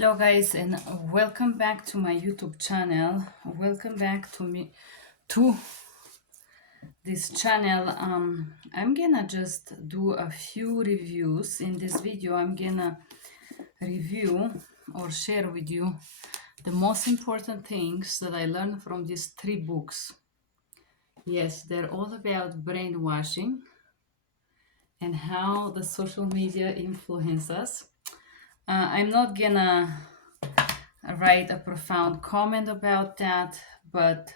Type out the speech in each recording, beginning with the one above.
Hello guys, and welcome back to my YouTube channel. Welcome back to this channel. I'm gonna just do a few reviews. In this video I'm gonna review or share with you the most important things that I learned from these three books. Yes, they're all about brainwashing and how the social media influence us. I'm not gonna write a profound comment about that, but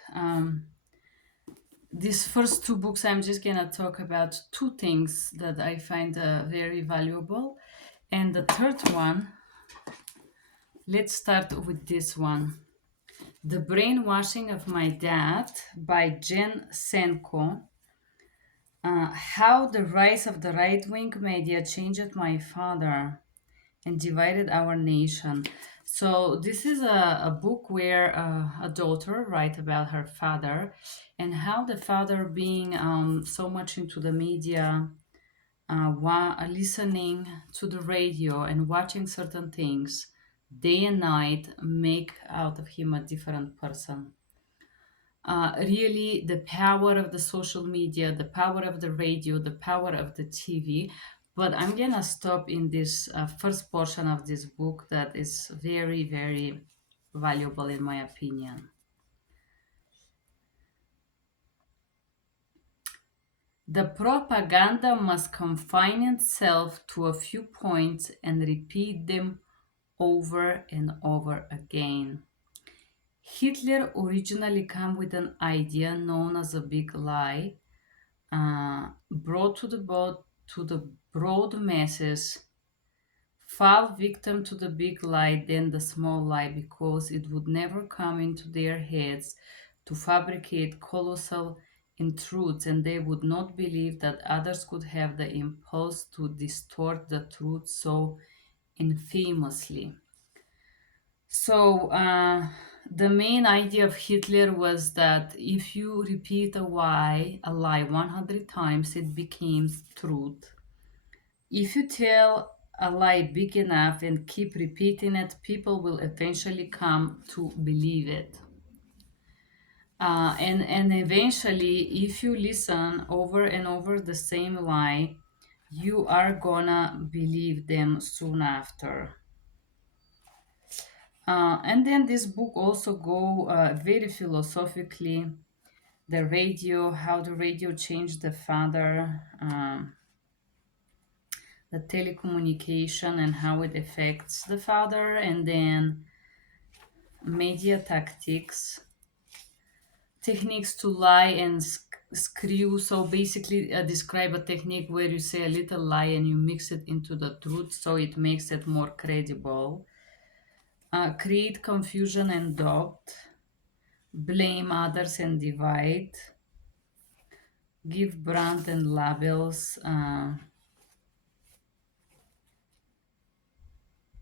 these first two books, I'm just gonna talk about two things that I find very valuable. And the third one, let's start with this one. The Brainwashing of My Dad by Jen Senko. How the rise of the right-wing media changed my father and divided our nation. So this is a book where a daughter writes about her father and how the father being so much into the media, listening to the radio and watching certain things day and night make out of him a different person. Really, the power of the social media, the power of the radio, the power of the TV. But I'm gonna stop in this first portion of this book that is very, very valuable in my opinion. The propaganda must confine itself to a few points and repeat them over and over again. Hitler originally came with an idea known as a big lie, brought to the broad masses, fall victim to the big lie, then the small lie, because it would never come into their heads to fabricate colossal untruths, and they would not believe that others could have the impulse to distort the truth so infamously. So, the main idea of Hitler was that if you repeat a lie 100 times, it becomes truth. If you tell a lie big enough and keep repeating it, people will eventually come to believe it. And eventually, if you listen over and over the same lie, you are gonna believe them soon after. And then this book also go very philosophically, the radio, how the radio changed the father, the telecommunication and how it affects the father, and then media tactics, techniques to lie and screw. So basically, describe a technique where you say a little lie and you mix it into the truth so it makes it more credible. Create confusion and doubt, blame others and divide, give brand and labels,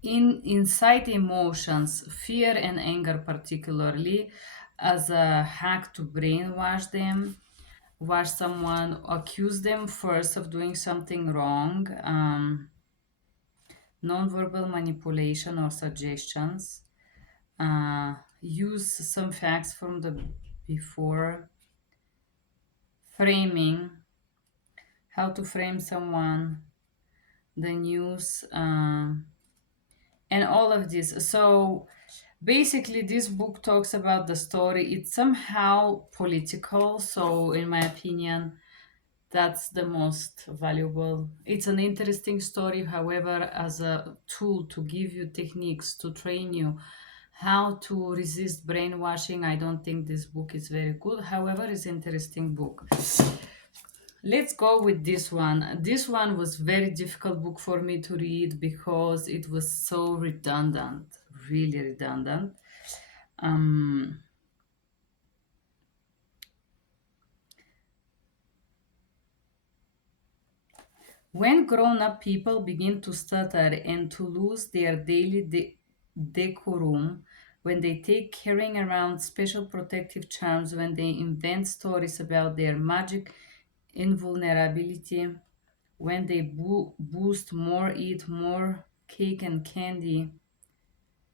incite emotions, fear and anger particularly, as a hack to brainwash them, wash someone, accuse them first of doing something wrong, nonverbal manipulation or suggestions, use some facts from the before, framing, how to frame someone, the news, and all of this. So basically, this book talks about the story. It's somehow political. So, in my opinion, that's the most valuable. It's an interesting story, however, as a tool to give you techniques to train you how to resist brainwashing. I don't think this book is very good. However, it's an interesting book. Let's go with this one. This one was very difficult book for me to read because it was so redundant, really redundant. Um, when grown-up people begin to stutter and to lose their daily decorum, when they take carrying around special protective charms, when they invent stories about their magic invulnerability, when they boost more, eat more cake and candy,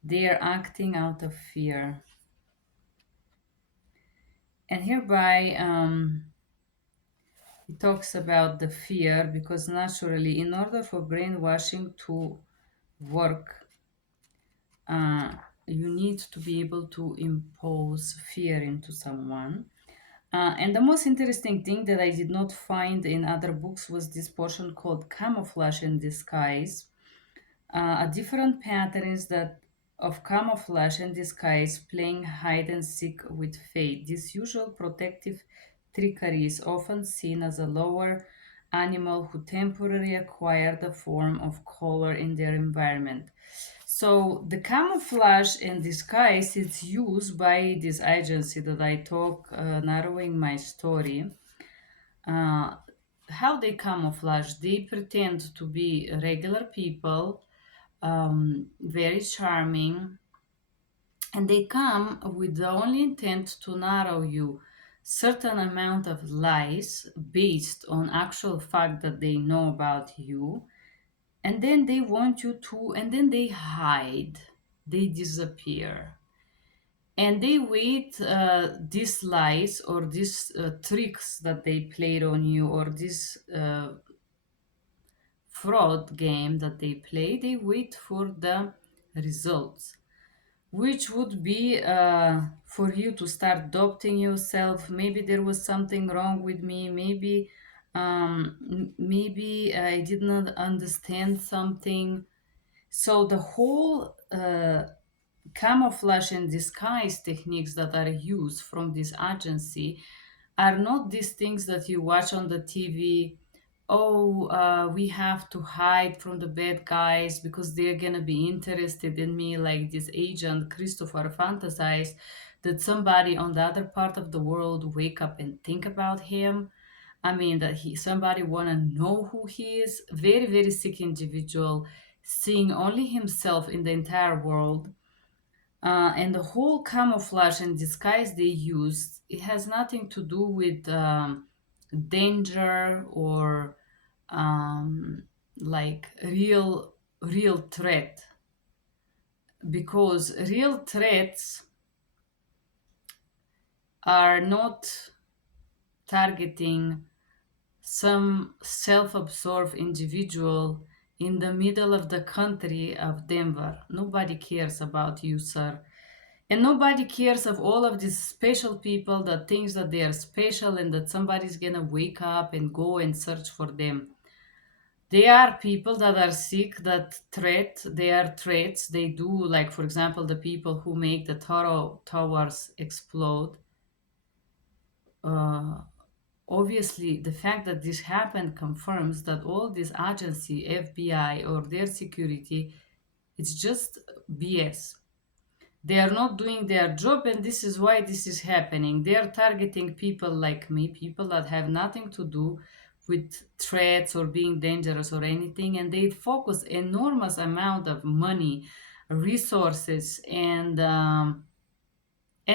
They are acting out of fear. And hereby, he talks about the fear because naturally, in order for brainwashing to work, uh, you need to be able to impose fear into someone. And the most interesting thing that I did not find in other books was this portion called camouflage in disguise. A different patterns that of camouflage and disguise, playing hide and seek with fate. This usual protective trickery is often seen as a lower animal who temporarily acquire the form of color in their environment. So the camouflage and disguise is used by this agency that I talk, narrowing my story. Uh, how they camouflage? They pretend to be regular people, very charming, and they come with the only intent to narrow you certain amount of lies based on actual fact that they know about you, and then they want you to, and then they hide, they disappear, and they wait, these lies or these tricks that they played on you, or this fraud game that they play, they wait for the results, which would be, for you to start doubting yourself. Maybe there was something wrong with me. Maybe, maybe I did not understand something. So the whole camouflage and disguise techniques that are used from this agency are not these things that you watch on the TV. Oh, we have to hide from the bad guys because they're gonna be interested in me, like this agent Christopher fantasized that somebody on the other part of the world wake up and think about him. I mean that he somebody wanna know who he is. Very, very sick individual, seeing only himself in the entire world. And the whole camouflage and disguise they used, it has nothing to do with danger or, um, like real threat, because real threats are not targeting some self-absorbed individual in the middle of the country of Denver. Nobody cares about you, sir. And nobody cares of all of these special people that thinks that they are special and that somebody's gonna wake up and go and search for them. They are people that are sick, that threat, they are threats. They do, like, for example, the people who make the towers explode. Uh, Obviously, the fact that this happened confirms that all this agency, FBI, or their security, it's just BS. They are not doing their job, and this is why this is happening. They are targeting people like me, people that have nothing to do with threats or being dangerous or anything, and they focus enormous amount of money, resources, and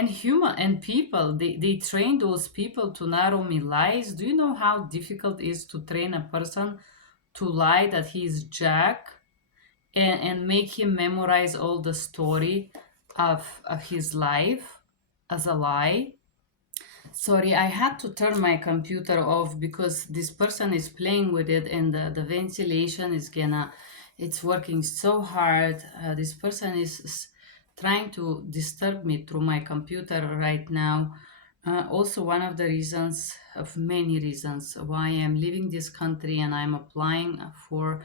human and people. They train those people to narrow me lies. Do you know how difficult it is to train a person to lie that he is Jack, and make him memorize all the story of his life as a lie? Sorry, I had to turn my computer off because this person is playing with it, and the ventilation is gonna, it's working so hard. This person is trying to disturb me through my computer right now. Also, one of the reasons, of many reasons, why I'm leaving this country and I'm applying for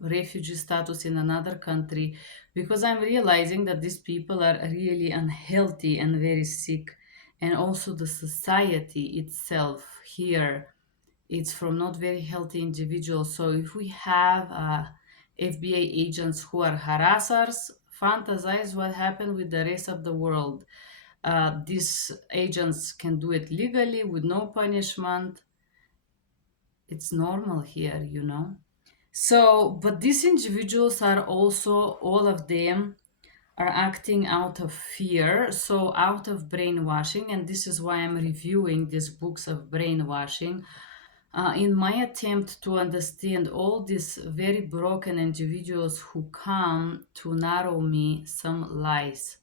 refugee status in another country, because I'm realizing that these people are really unhealthy and very sick, and also the society itself here, it's from not very healthy individuals. So if we have FBA agents who are harassers, fantasize what happened with the rest of the world. These agents can do it legally with no punishment. It's normal here, you know. So, but these individuals are also, all of them are acting out of fear, so out of brainwashing, and this is why I'm reviewing these books of brainwashing. in my attempt to understand all these very broken individuals who come to narrow me some lies.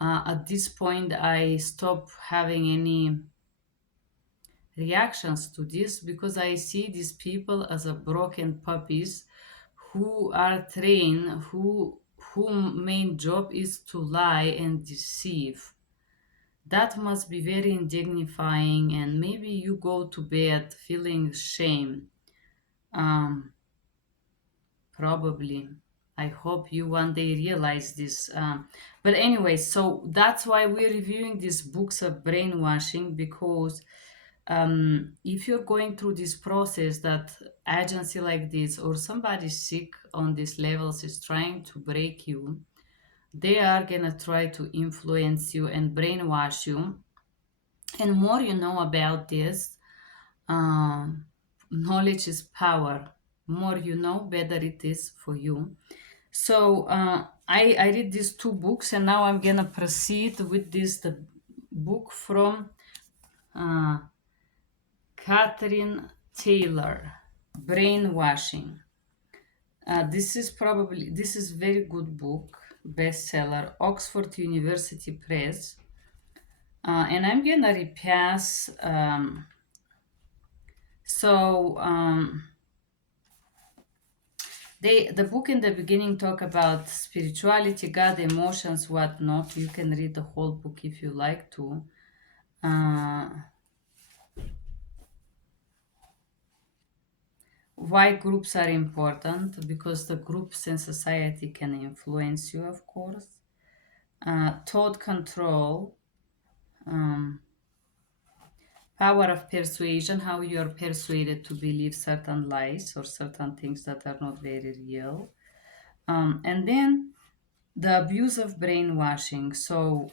At this point, I stop having any reactions to this because I see these people as a broken puppies who are trained, whose main job is to lie and deceive. That must be very indignifying, and maybe you go to bed feeling shame. Um, Probably. I hope you one day realize this. But anyway, so that's why we're reviewing these books of brainwashing because if you're going through this process that agency like this or somebody sick on these levels is trying to break you, they are gonna try to influence you and brainwash you. And more you know about this, um, knowledge is power. More you know, better it is for you. So I read these two books, and now I'm gonna proceed with this the book from uh, Catherine Taylor, Brainwashing. This is very good book, bestseller, Oxford University Press, and I'm gonna repass. So the book in the beginning talk about spirituality, God, emotions, whatnot. You can read the whole book if you like to. Uh, why groups are important? Because the groups in society can influence you, of course. Thought control, um, power of persuasion, how you are persuaded to believe certain lies or certain things that are not very real. And then the abuse of brainwashing. So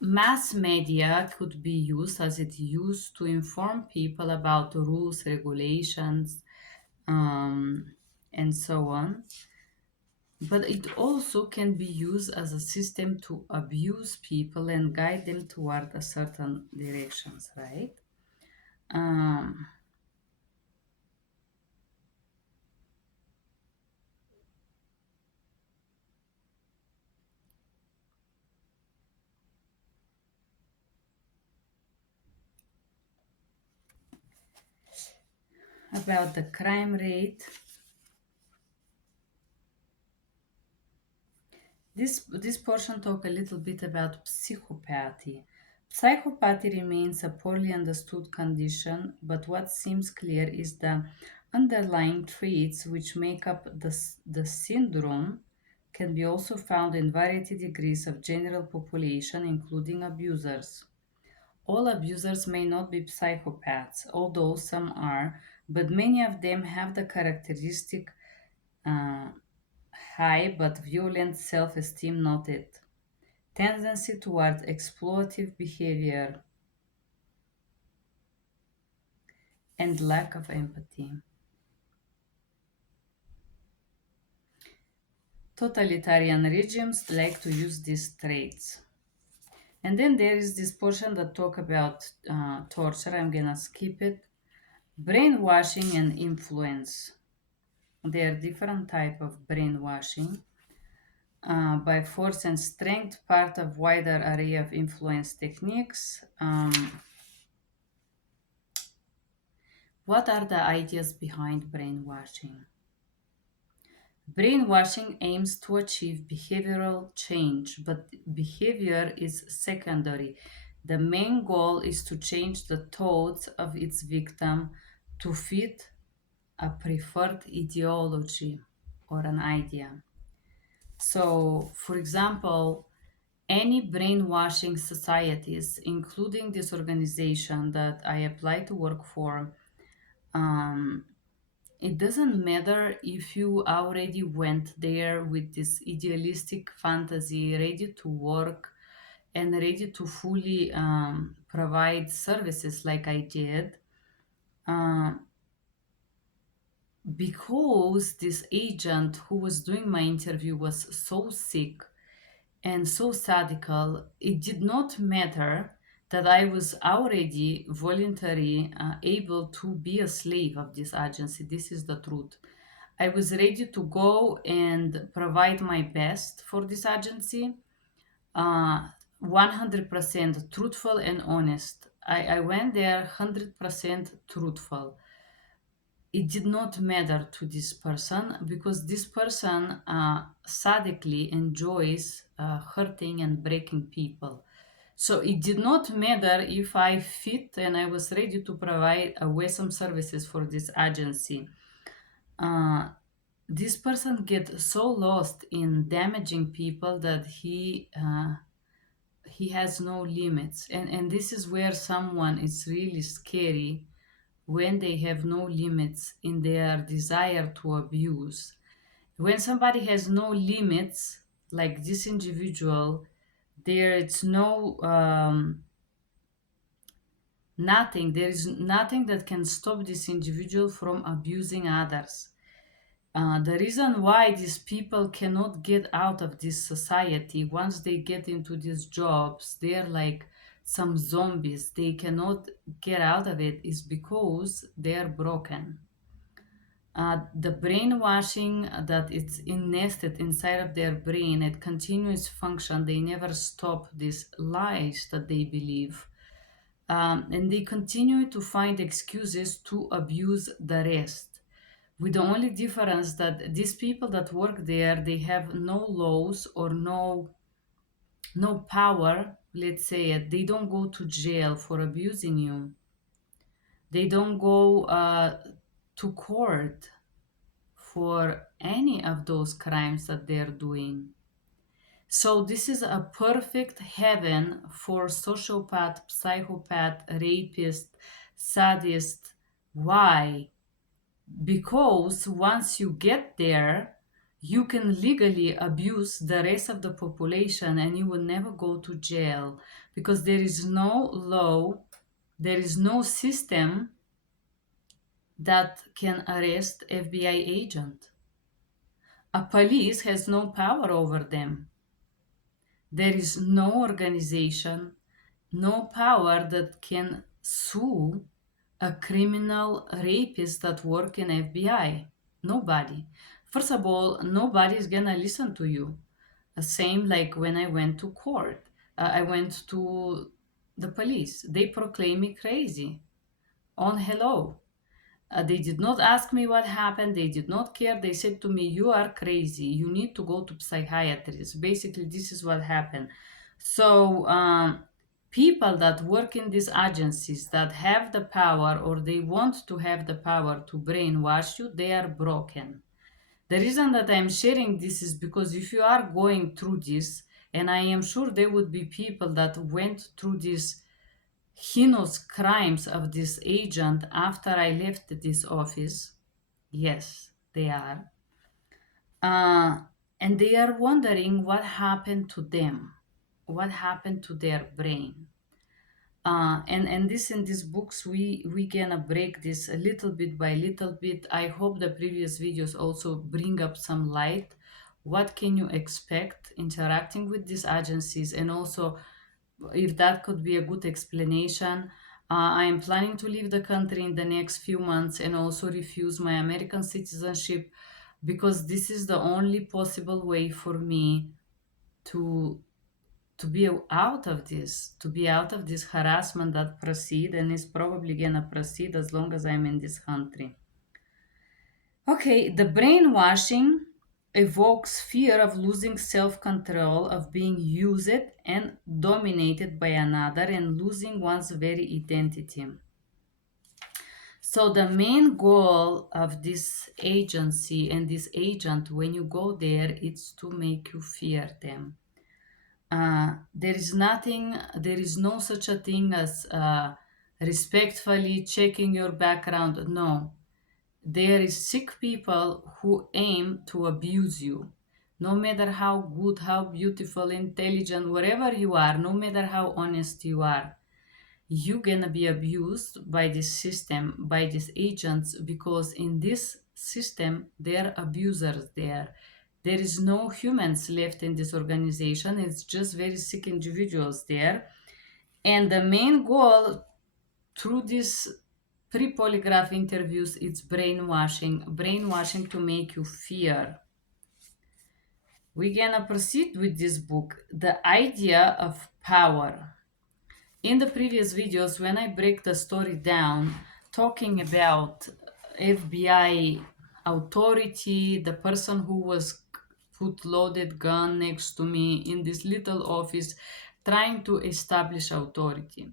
mass media could be used as it used to inform people about rules, regulations, um, and so on. But it also can be used as a system to abuse people and guide them toward a certain directions, right? Um, about the crime rate, this portion talk a little bit about psychopathy. Psychopathy remains a poorly understood condition, but what seems clear is the underlying traits which make up the syndrome can be also found in variety degrees of general population, including abusers. All abusers may not be psychopaths, although some are, but many of them have the characteristic uh, high but violent self esteem noted, tendency toward exploitative behavior, and lack of empathy. Totalitarian regimes like to use these traits. And then there is this portion that talk about torture. I'm gonna skip it. Brainwashing and influence. There are different type of brainwashing. By force and strength, part of wider array of influence techniques. What are the ideas behind brainwashing? Brainwashing aims to achieve behavioral change, but behavior is secondary. The main goal is to change the thoughts of its victim to fit a preferred ideology or an idea. So, for example, any brainwashing societies, including this organization that I apply to work for, um, it doesn't matter if you already went there with this idealistic fantasy, ready to work and ready to fully provide services like I did, uh, because this agent who was doing my interview was so sick and so sadical, it did not matter that I was already voluntarily able to be a slave of this agency. This is the truth. I was ready to go and provide my best for this agency, uh, 100% truthful and honest. I went there 100% truthful. It did not matter to this person because this person sadically enjoys hurting and breaking people. So it did not matter if I fit and I was ready to provide awesome services for this agency. Uh, this person gets so lost in damaging people that he has no limits, and this is where someone is really scary, when they have no limits in their desire to abuse. When somebody has no limits, like this individual, there it's no nothing. There is nothing that can stop this individual from abusing others. The reason why these people cannot get out of this society, once they get into these jobs, they're like some zombies. They cannot get out of it, is because they're broken. The brainwashing that it's nested inside of their brain, it continues function. They never stop these lies that they believe. And they continue to find excuses to abuse the rest, with the only difference that these people that work there, they have no laws or no power. Let's say it, they don't go to jail for abusing you. They don't go to court for any of those crimes that they're doing. So this is a perfect heaven for sociopath, psychopath, rapist, sadist. Why? Because once you get there, you can legally abuse the rest of the population and you will never go to jail, because there is no law, there is no system that can arrest FBI agent. A police has no power over them. There is no organization, no power that can sue a criminal rapist that work in FBI. Nobody. First of all, nobody is gonna listen to you. Same like when I went to court. I went to the police. They proclaim me crazy on hello. They did not ask me what happened. They did not care. They said to me, "You are crazy. You need to go to psychiatrist." Basically, this is what happened. So, people that work in these agencies that have the power, or they want to have the power to brainwash you, they are broken. The reason that I'm sharing this is because if you are going through this, and I am sure there would be people that went through this heinous crimes of this agent after I left this office. Yes, they are. Uh, and they are wondering what happened to them, what happened to their brain. And this in these books, we gonna break this a little bit by little bit. I hope the previous videos also bring up some light. What can you expect interacting with these agencies, and also if that could be a good explanation. I am planning to leave the country in the next few months and also refuse my American citizenship, because this is the only possible way for me to be out of this, to be out of this harassment that proceed and is probably gonna proceed as long as I'm in this country. Okay, the brainwashing evokes fear of losing self-control, of being used and dominated by another, and losing one's very identity. So the main goal of this agency and this agent, when you go there, it's to make you fear them. There is no such a thing as respectfully checking your background. No, there is sick people who aim to abuse you. No matter how good, how beautiful, intelligent, whatever you are, no matter how honest you are, you're gonna be abused by this system, by these agents, because in this system, there are abusers there. There is no humans left in this organization. It's just very sick individuals there. And the main goal through these pre-polygraph interviews, it's brainwashing to make you fear. We're gonna proceed with this book, The Idea of Power. In the previous videos, when I break the story down, talking about FBI authority, the person who was put loaded gun next to me in this little office, trying to establish authority.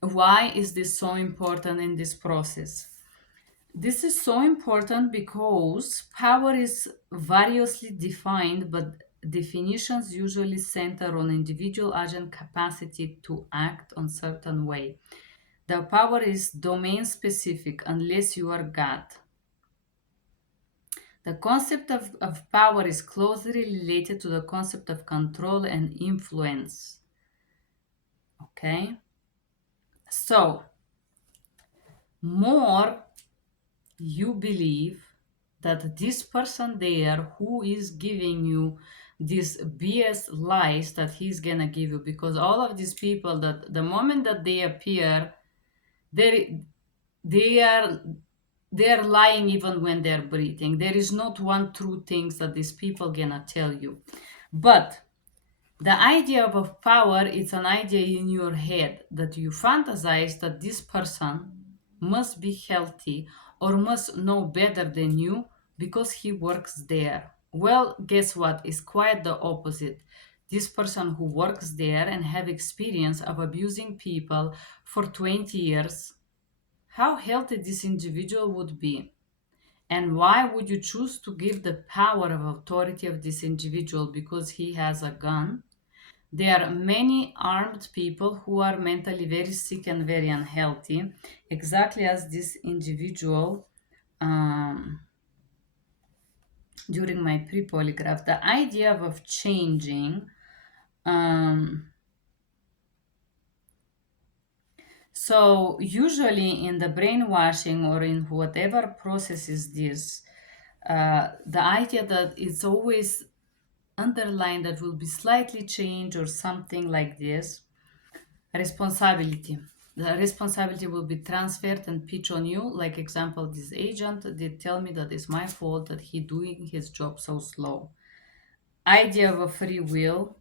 Why is this so important in this process? This is so important because power is variously defined, but definitions usually center on individual agent capacity to act on certain way. The power is domain specific unless you are God. The concept of power is closely related to the concept of control and influence. Okay? So, more you believe that this person there who is giving you these BS lies that he's gonna give you, because all of these people that the moment that they appear, they they are they are lying even when they're breathing. There is not one true things that these people gonna tell you. But the idea of power is an idea in your head that you fantasize that this person must be healthy or must know better than you because he works there. Well, guess what? It's quite the opposite. This person who works there and have experience of abusing people for 20 years, how healthy this individual would be. And why would you choose to give the power of authority of this individual because he has a gun? There are many armed people who are mentally very sick and very unhealthy, exactly as this individual um, during my pre-polygraph. The idea of changing. Um, so usually in the brainwashing or in whatever process is this, the idea that it's always underlined that will be slightly changed or something like this. Responsibility. The responsibility will be transferred and pitched on you. Like example, this agent did tell me that it's my fault that he doing his job so slow. Idea of a free will,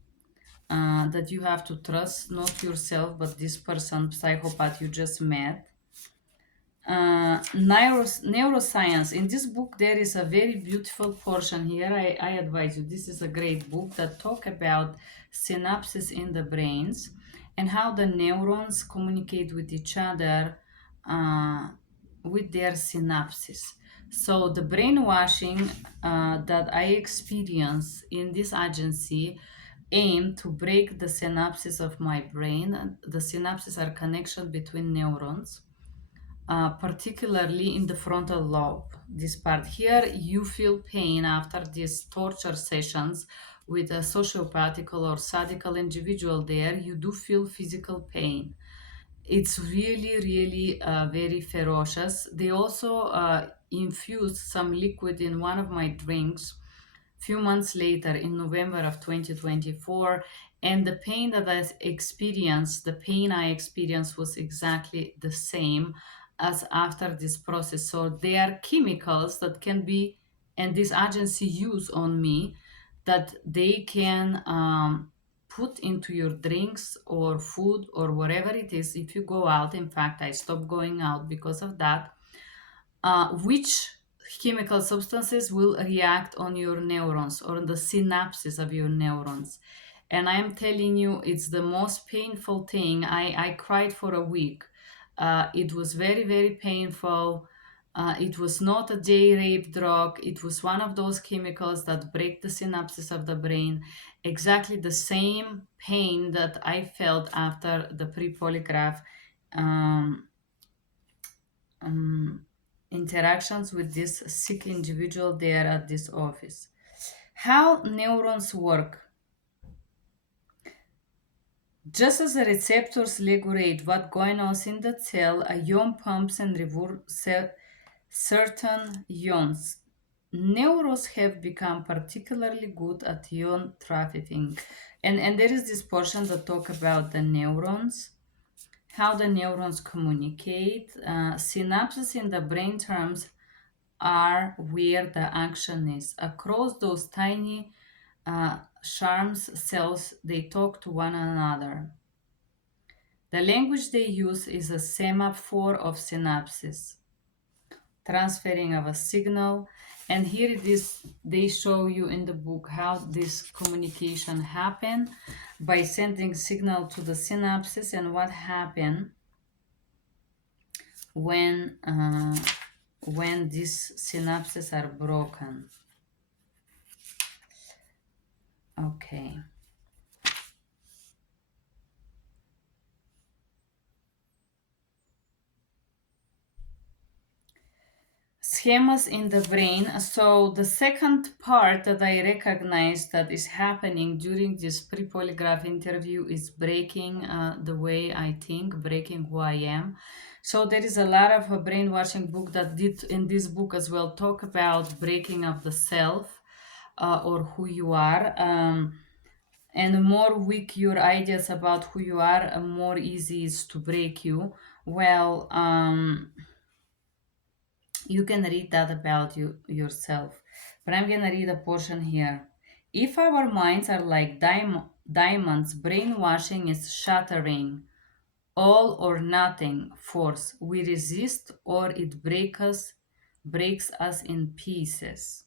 that you have to trust not yourself but this person, psychopath you just met. Neuroscience. In this book, there is a very beautiful portion here. I advise you. This is a great book that talk about synapses in the brains and how the neurons communicate with each other uh, with their synapses. So the brainwashing that I experience in this agency aim to break the synapses of my brain. The synapses are connection between neurons, particularly in the frontal lobe. This part here, you feel pain after these torture sessions with a sociopathical or sadical individual there. You do feel physical pain. It's really, really very ferocious. They also infused some liquid in one of my drinks few months later in November of 2024, and the pain that the pain I experienced was exactly the same as after this process. So they are chemicals that can be, and this agency use on me, that they can put into your drinks or food or whatever it is if you go out. In fact, I stopped going out because of that. Which chemical substances will react on your neurons or on the synapses of your neurons. And I am telling you, it's the most painful thing. I cried for a week. It was very, very painful. It was not a J rape drug. It was one of those chemicals that break the synapses of the brain. Exactly the same pain that I felt after the pre-polygraph um, um, interactions with this sick individual there at this office. How neurons work. Just as the receptors regulate what going on in the cell, a ion pumps and reverses certain ions. Neurons have become particularly good at ion trafficking. And there is this portion that talk about the neurons, how the neurons communicate. Synapses in the brain terms are where the action is. Across those tiny Charms cells, they talk to one another. The language they use is a semaphore of synapses, transferring of a signal. And here it is, they show you in the book how this communication happened by sending signal to the synapses and what happened when uh, when these synapses are broken. Okay. Schemas in the brain. So the second part that I recognize that is happening during this pre-polygraph interview is breaking the way I think, breaking who I am. So there is a lot of a brainwashing book that did in this book as well talk about breaking of the self or who you are. And the more weak your ideas about who you are, more easy is to break you. Well, you can read that about you yourself, but I'm gonna read a portion here. If our minds are like diamonds, brainwashing is shattering. All or nothing force. We resist or it breaks us in pieces.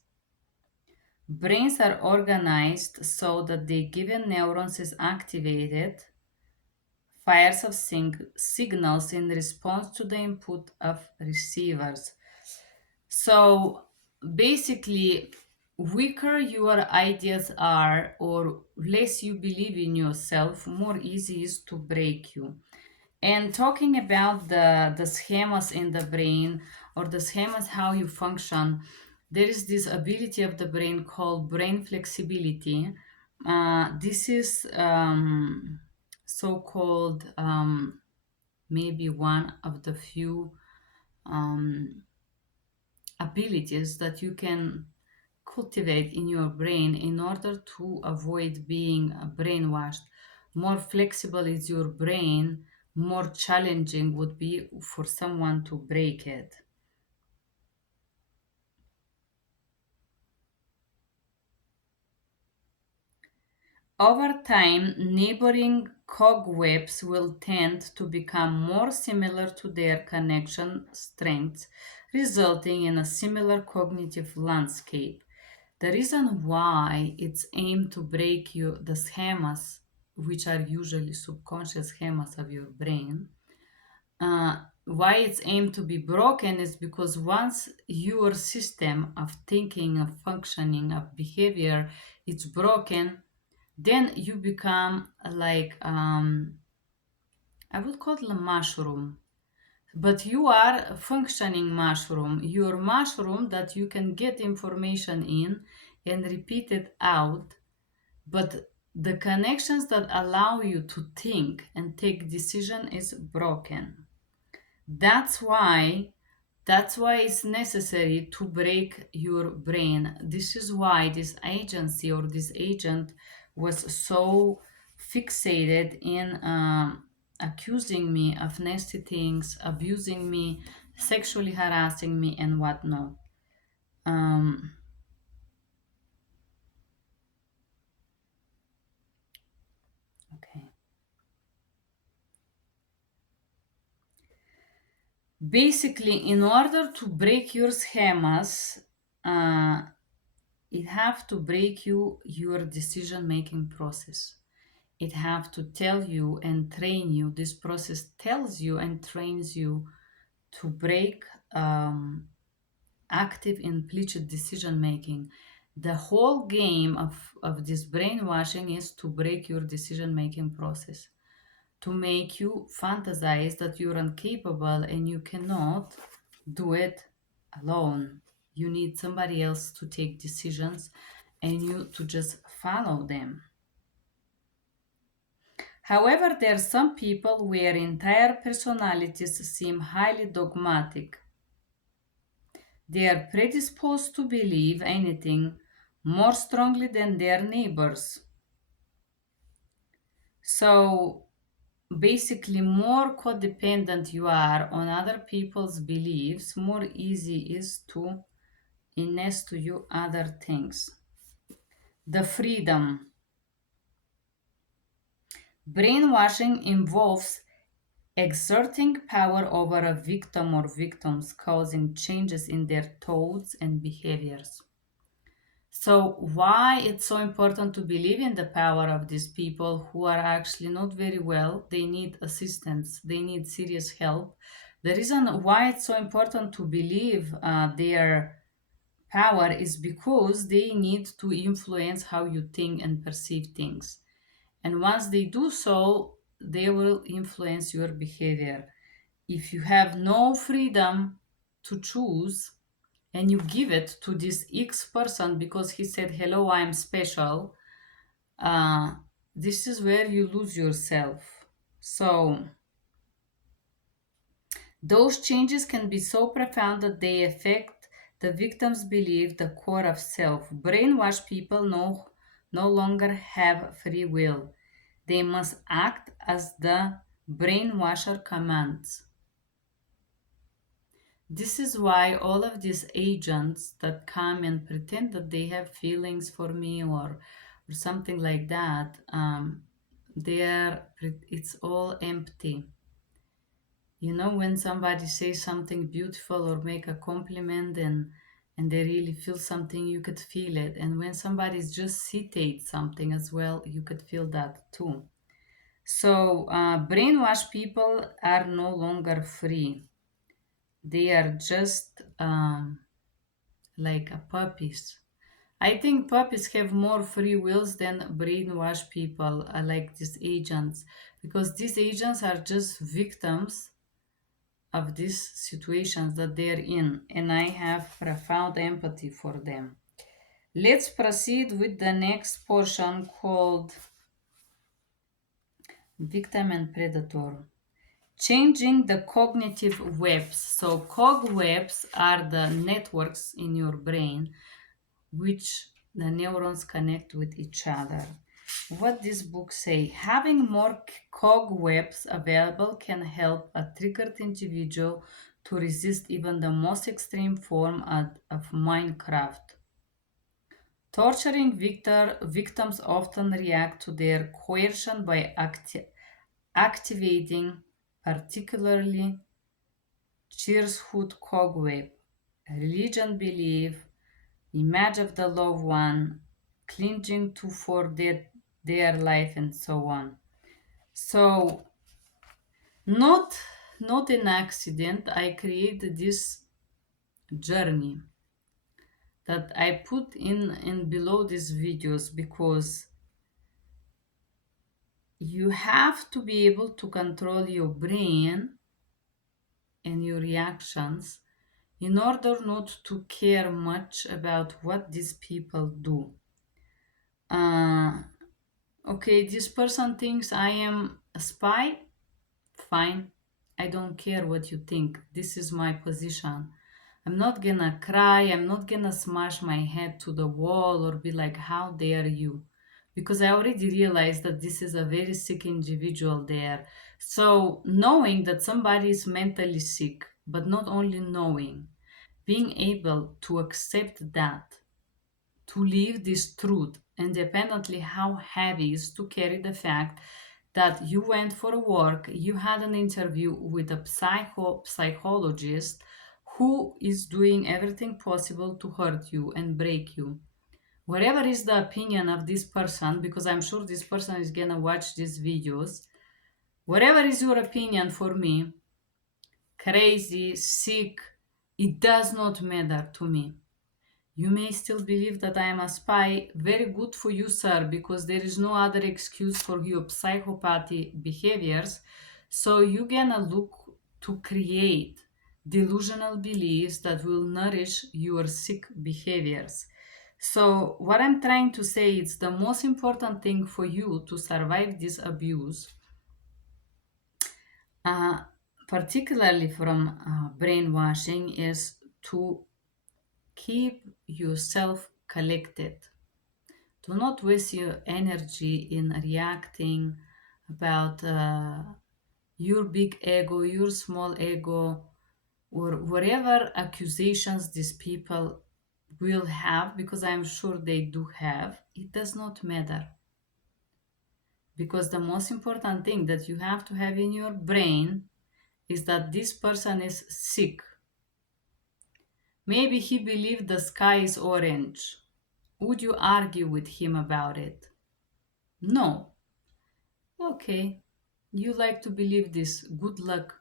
Brains are organized so that the given neurons is activated, fires of signals in response to the input of receivers. So basically, weaker your ideas are or less you believe in yourself, more easy is to break you. And talking about the schemas in the brain or the schemas how you function, there is this ability of the brain called brain flexibility. This is so-called maybe one of the few um, abilities that you can cultivate in your brain in order to avoid being brainwashed. More flexible is your brain, more challenging would be for someone to break it. Over time, neighboring cogwebs will tend to become more similar to their connection strengths, resulting in a similar cognitive landscape. The reason why it's aimed to break you the schemas, which are usually subconscious schemas of your brain, why it's aimed to be broken is because once your system of thinking, of functioning, of behavior is broken, then you become like I would call it a mushroom. But you are a functioning mushroom. You're mushroom that you can get information in and repeat it out, but the connections that allow you to think and take decision is broken. That's why it's necessary to break your brain. This is why this agency or this agent was so fixated in accusing me of nasty things, abusing me, sexually harassing me, and whatnot. Um, okay. Basically, in order to break your schemas, uh, it have to break your decision making process. It have to tell you and train you. This process tells you and trains you to break active implicit decision making. The whole game of this brainwashing is to break your decision making process, to make you fantasize that you're incapable and you cannot do it alone. You need somebody else to take decisions and you to just follow them. However, there are some people where entire personalities seem highly dogmatic. They are predisposed to believe anything more strongly than their neighbors. So basically, more codependent you are on other people's beliefs, more easy is to innest to you other things. The freedom. Brainwashing involves exerting power over a victim or victims, causing changes in their thoughts and behaviors. So, why it's so important to believe in the power of these people who are actually not very well? They need assistance, they need serious help. The reason why it's so important to believe their power is because they need to influence how you think and perceive things. And once they do so, they will influence your behavior. If you have no freedom to choose and you give it to this X person because he said, "Hello, I'm special," uh, this is where you lose yourself. So, those changes can be so profound that they affect the victim's belief, the core of self. Brainwashed people no longer have free will. They must act as the brainwasher commands. This is why all of these agents that come and pretend that they have feelings for me or something like that, it's all empty. You know, when somebody says something beautiful or make a compliment and they really feel something, you could feel it. And when somebody just citate something as well, you could feel that too. So brainwashed people are no longer free. They are just like a puppies. I think puppies have more free wills than brainwashed people, like these agents, because these agents are just victims of these situations that they're in, and I have profound empathy for them. Let's proceed with the next portion called Victim and Predator. Changing the cognitive webs. So, cog webs are the networks in your brain which the neurons connect with each other. What this book say? Having more cogwebs available can help a triggered individual to resist even the most extreme form of Minecraft. Torturing victims often react to their coercion by activating particularly childhood cogweb, religion belief, image of the loved one, clinging to for their life, and so on. So, not not an accident. I created this journey that I put in below these videos because you have to be able to control your brain and your reactions in order not to care much about what these people do. Uh, okay, this person thinks I am a spy. Fine. I don't care what you think. This is my position. I'm not gonna cry. I'm not gonna smash my head to the wall or be like, how dare you? Because I already realized that this is a very sick individual there. So, knowing that somebody is mentally sick, but not only knowing, being able to accept that, to live this truth independently how heavy is to carry the fact that you went for a work, you had an interview with a psychologist who is doing everything possible to hurt you and break you. Whatever is the opinion of this person, because I'm sure this person is gonna watch these videos, whatever is your opinion for me, crazy, sick, it does not matter to me. You may still believe that I am a spy. Very good for you, sir, because there is no other excuse for your psychopathy behaviors. So you're gonna look to create delusional beliefs that will nourish your sick behaviors. So what I'm trying to say is the most important thing for you to survive this abuse, uh, particularly from brainwashing, is to keep yourself collected. Do not waste your energy in reacting about your big ego, your small ego, or whatever accusations these people will have, because I'm sure they do have. It does not matter. Because the most important thing that you have to have in your brain is that this person is sick. Maybe he believed the sky is orange. Would you argue with him about it? No. Okay. You like to believe this. Good luck.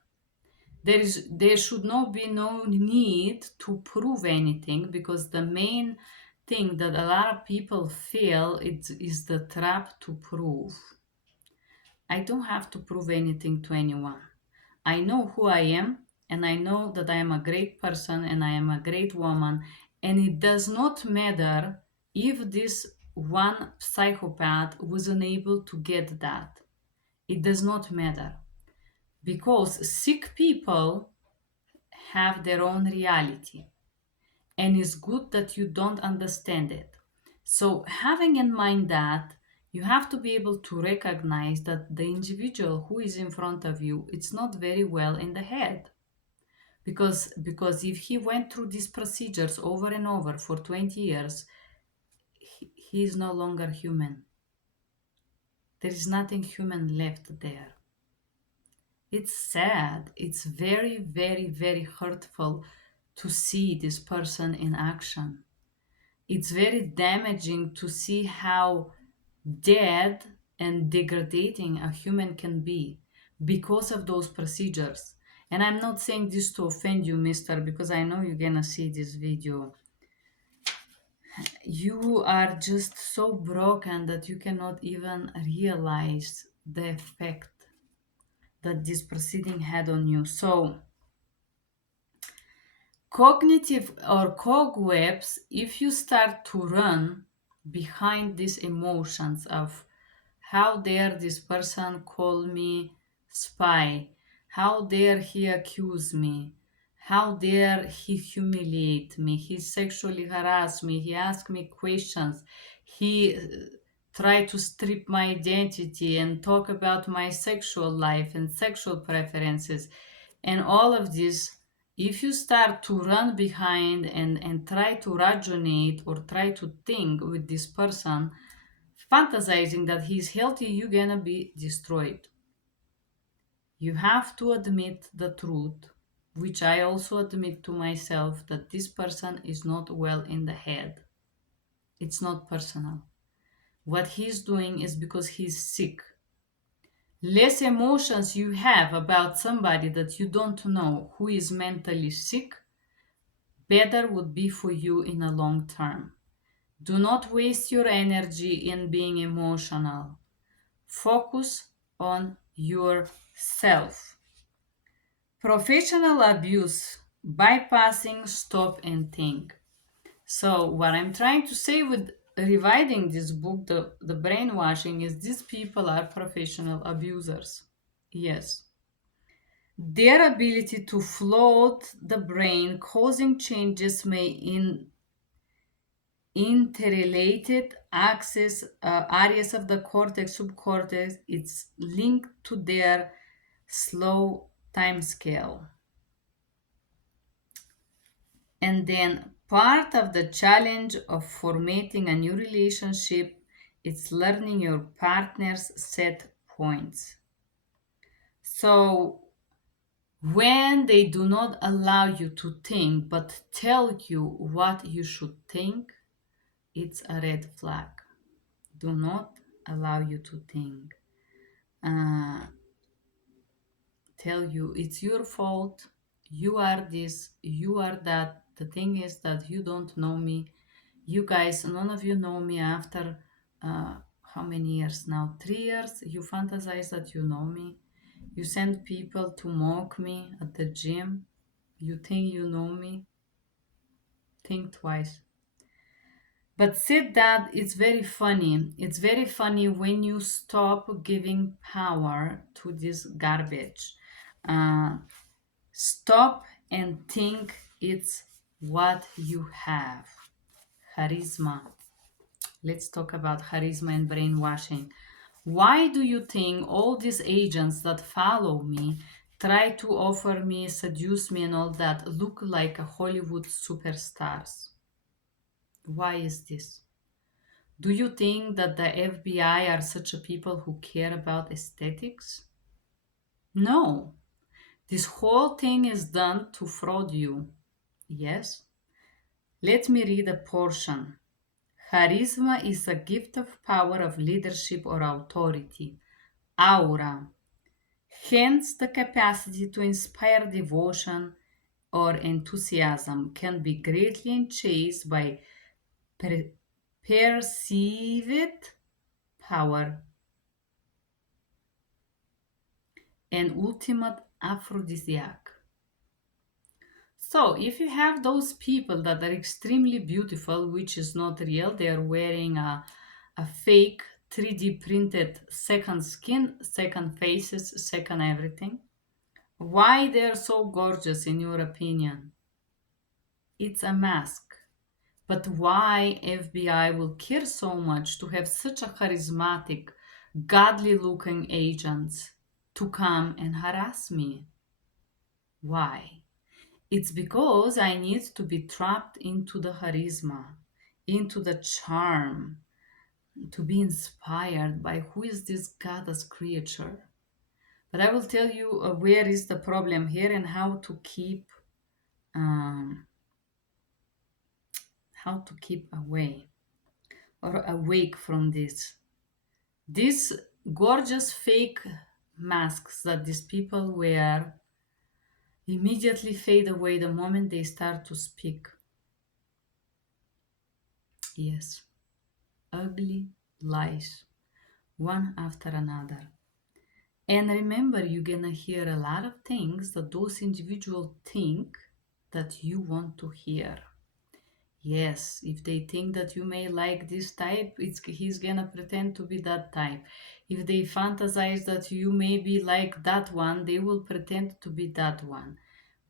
There should not be no need to prove anything, because the main thing that a lot of people feel is the trap to prove. I don't have to prove anything to anyone. I know who I am, and I know that I am a great person and I am a great woman, and it does not matter if this one psychopath was unable to get that. It does not matter, because sick people have their own reality, and it's good that you don't understand it. So, having in mind that, you have to be able to recognize that the individual who is in front of you, it's not very well in the head. Because if he went through these procedures over and over for 20 years, he is no longer human. There is nothing human left there. It's sad. It's very, very, very hurtful to see this person in action. It's very damaging to see how dead and degrading a human can be because of those procedures. And I'm not saying this to offend you, mister, because I know you're gonna see this video. You are just so broken that you cannot even realize the effect that this proceeding had on you. So, cognitive or cogwebs, if you start to run behind these emotions of how dare this person call me spy, how dare he accuse me, how dare he humiliate me, he sexually harass me, he asked me questions, he tried to strip my identity and talk about my sexual life and sexual preferences, and all of this. If you start to run behind and try to rationate or try to think with this person, fantasizing that he's healthy, you're gonna be destroyed. You have to admit the truth, which I also admit to myself, that this person is not well in the head. It's not personal. What he's doing is because he's sick. Less emotions you have about somebody that you don't know who is mentally sick, better would be for you in a long term. Do not waste your energy in being emotional. Focus on yourself. Professional abuse, bypassing, stop and think. So, what I'm trying to say with revising this book, the brainwashing, is these people are professional abusers. Yes. Their ability to float the brain, causing changes may interrelated access areas of the cortex, subcortex. It's linked to their slow time scale. And then part of the challenge of formatting a new relationship is learning your partner's set points. So when they do not allow you to think but tell you what you should think, it's a red flag. Do not allow you to think. Tell you it's your fault, you are this, you are that. The thing is that you don't know me. You guys, none of you know me after how many years now? 3 years. You fantasize that you know me. You send people to mock me at the gym. You think you know me. Think twice. But said that, it's very funny. It's very funny when you stop giving power to this garbage. Stop and think it's what you have. Charisma. Let's talk about charisma and brainwashing. Why do you think all these agents that follow me, try to offer me, seduce me, and all that look like a Hollywood superstars? Why is this? Do you think that the FBI are such a people who care about aesthetics? No. This whole thing is done to fraud you. Yes? Let me read a portion. Charisma is a gift of power of leadership or authority. Aura. Hence, the capacity to inspire devotion or enthusiasm can be greatly enhanced by perceived power, an ultimate aphrodisiac. So, if you have those people that are extremely beautiful, which is not real, they are wearing a fake 3D printed second skin, second faces, second everything. Why they are so gorgeous, in your opinion? It's a mask. But why FBI will care so much to have such a charismatic, godly looking agents to come and harass me? Why? It's because I need to be trapped into the charisma, into the charm, to be inspired by who is this goddess creature. But I will tell you where is the problem here and um, how to keep away or awake from this. These gorgeous fake masks that these people wear immediately fade away the moment they start to speak. Yes, ugly lies, one after another. And remember, you're gonna hear a lot of things that those individuals think that you want to hear. Yes, if they think that you may like this type, he's gonna pretend to be that type. If they fantasize that you may be like that one, they will pretend to be that one.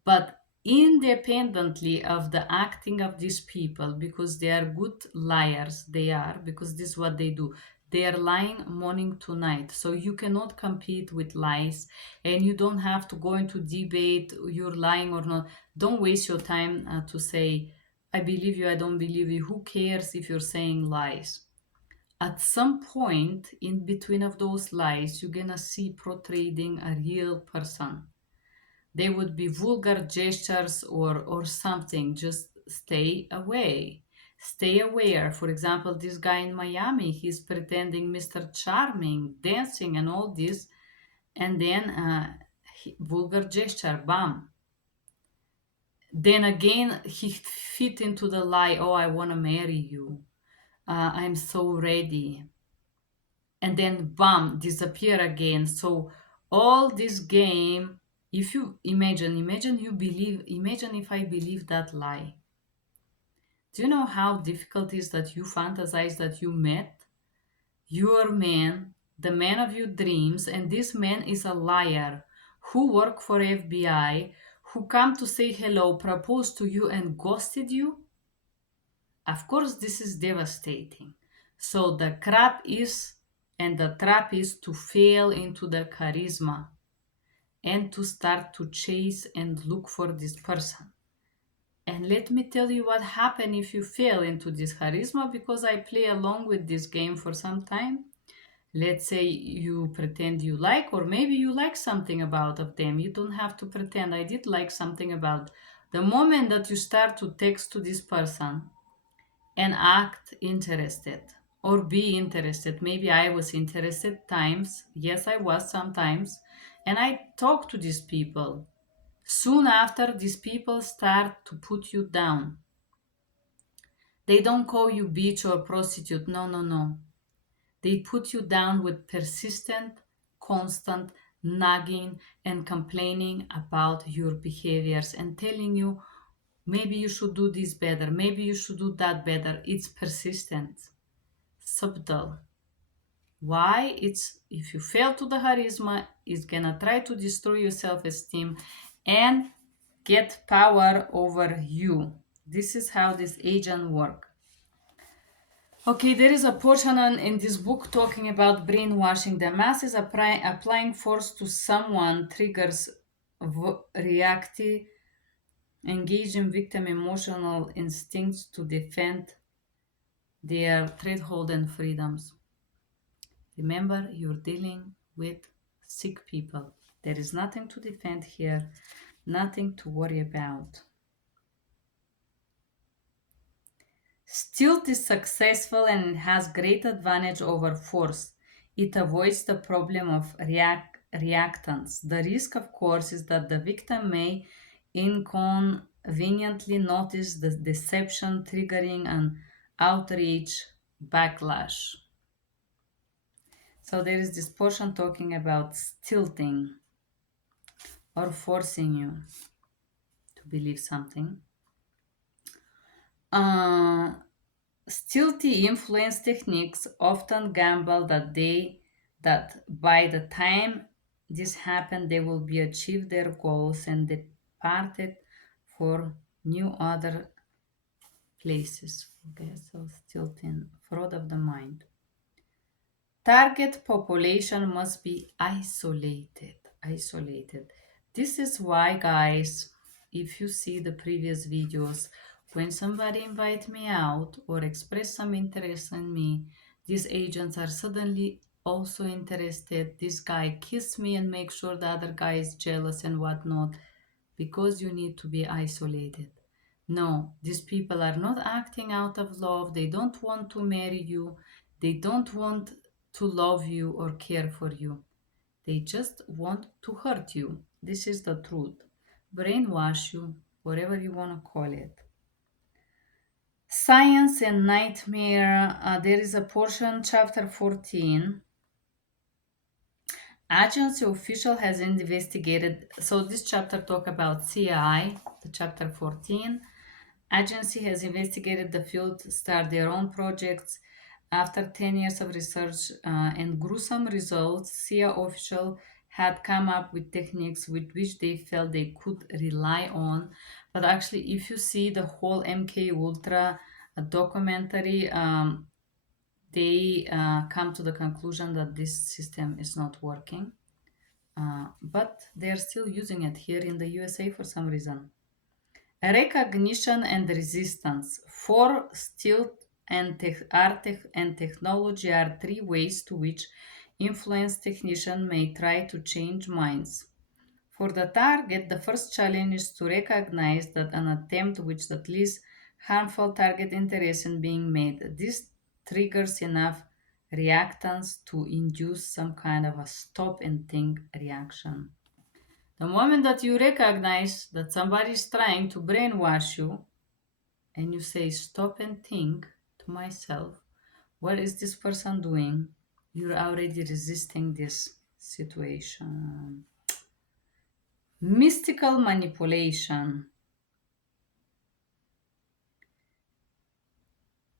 But independently of the acting of these people, because they are good liars, they are, because this is what they do. They are lying morning to night. So you cannot compete with lies, and you don't have to go into debate, you're lying or not. Don't waste your time to say, I believe you, I don't believe you. Who cares if you're saying lies? At some point in between of those lies, you're gonna see portrayed a real person. They would be vulgar gestures or something. Just stay away. Stay aware. For example, this guy in Miami, he's pretending Mr. Charming, dancing and all this, and then vulgar gesture, bam. Then again, he fit into the lie, oh, I want to marry you. I'm so ready. And then bam, disappear again. So all this game, if you imagine you believe, imagine if I believe that lie. Do you know how difficult it is that you fantasize that you met your man, the man of your dreams, and this man is a liar who worked for FBI, who come to say hello, proposed to you and ghosted you? Of course, this is devastating. So the crap is, and the trap is to fail into the charisma and to start to chase and look for this person. And let me tell you what happens if you fail into this charisma, because I play along with this game for some time. Let's say you pretend you like, or maybe you like something about of them. You don't have to pretend. I did like something about. The moment that you start to text to this person and act interested or be interested, maybe I was interested times, yes, I was sometimes, and I talk to these people. Soon after, these people start to put you down. They don't call you bitch or prostitute. No, no, no. They put you down with persistent, constant nagging and complaining about your behaviors and telling you maybe you should do this better, maybe you should do that better. It's persistent, subtle. Why? It's if you fail to the charisma, it's gonna try to destroy your self-esteem and get power over you. This is how this agent work. Okay, there is a portion in this book talking about brainwashing. The masses applying force to someone triggers reactive, engaging victim emotional instincts to defend their threshold and freedoms. Remember, you're dealing with sick people. There is nothing to defend here, nothing to worry about. Stealth is successful and has great advantage over force. It avoids the problem of reactance. The risk, of course, is that the victim may inconveniently notice the deception, triggering an outrage backlash. So there is this portion talking about stilting or forcing you to believe something. Uh, Stealthy influence techniques often gamble that by the time this happened, they will be achieved their goals and departed for new other places. Okay, so stilting, fraud of the mind. Target population must be isolated. Isolated. This is why, guys, if you see the previous videos, when somebody invite me out or express some interest in me, these agents are suddenly also interested. This guy kiss me and make sure the other guy is jealous and whatnot, because you need to be isolated. No, these people are not acting out of love. They don't want to marry you. They don't want to love you or care for you. They just want to hurt you. This is the truth. Brainwash you, whatever you want to call it. Science and nightmare. There is a portion, chapter 14. Agency official has investigated. So this chapter talk about CI, the chapter 14. Agency has investigated the field, start their own projects. After 10 years of research and gruesome results, CIA official had come up with techniques with which they felt they could rely on. But actually, if you see the whole MK Ultra documentary, they come to the conclusion that this system is not working. But they're still using it here in the USA for some reason. Recognition and resistance. For stealth and art and technology are three ways to which influence technicians may try to change minds. For the target, the first challenge is to recognize that an attempt which at least harmful target interest in being made. This triggers enough reactance to induce some kind of a stop and think reaction. The moment that you recognize that somebody is trying to brainwash you and you say, stop and think to myself, what is this person doing? You're already resisting this situation. Mystical manipulation.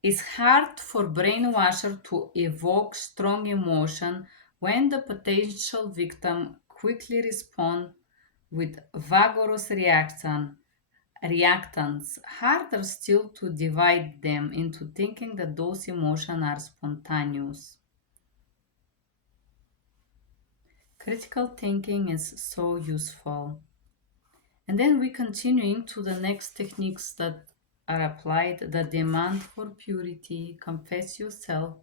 It's hard for brainwasher to evoke strong emotion when the potential victim quickly responds with vigorous reactants. Harder still to divide them into thinking that those emotions are spontaneous. Critical thinking is so useful. And then we continuing to the next techniques that are applied: the demand for purity, confess yourself,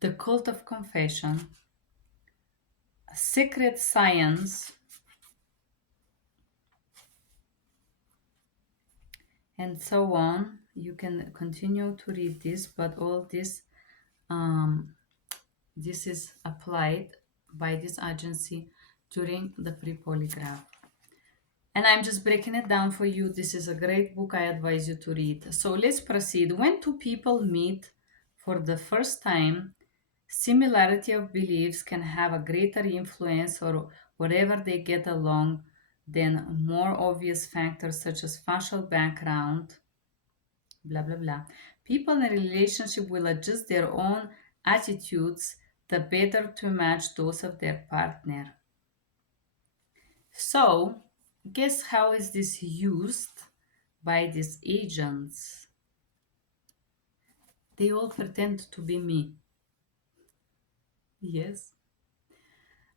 the cult of confession, secret science, and so on. You can continue to read this, but all this this is applied by this agency during the pre-polygraph. And I'm just breaking it down for you. This is a great book. I advise you to read. So let's proceed. When two people meet for the first time, similarity of beliefs can have a greater influence or whatever they get along than more obvious factors such as facial background, blah, blah, blah. People in a relationship will adjust their own attitudes the better to match those of their partner. So, guess how is this used by these agents, they all pretend to be me. Yes.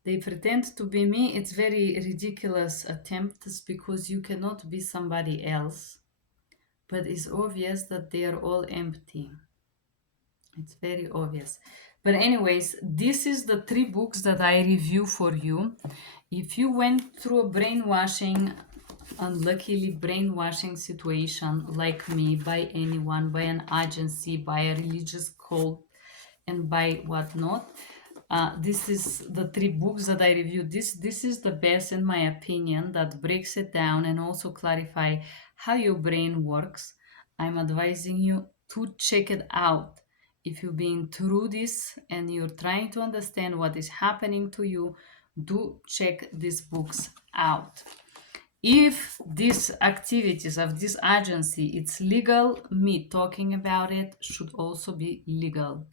They pretend to be me. It's very ridiculous attempts because you cannot be somebody else. But it's obvious that they are all empty. It's very obvious. But anyways, this is the 3 books that I review for you. If you went through a brainwashing, unluckily brainwashing situation like me, by anyone, by an agency, by a religious cult, and by whatnot, this is the 3 books that I reviewed. This is the best, in my opinion, that breaks it down and also clarify how your brain works. I'm advising you to check it out. If you've been through this and you're trying to understand what is happening to you, do check these books out. If these activities of this agency it's legal, me talking about it should also be legal.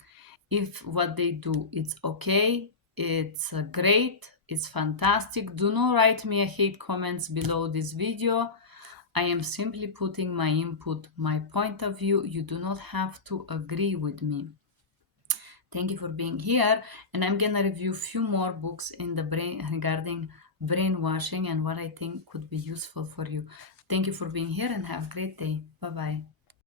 If what they do it's okay, it's great, it's fantastic, do not write me a hate comments below this video. I am simply putting my input, my point of view. You do not have to agree with me. Thank you for being here, and I'm gonna review a few more books in the brain regarding brainwashing and what I think could be useful for you. Thank you for being here and have a great day. Bye bye.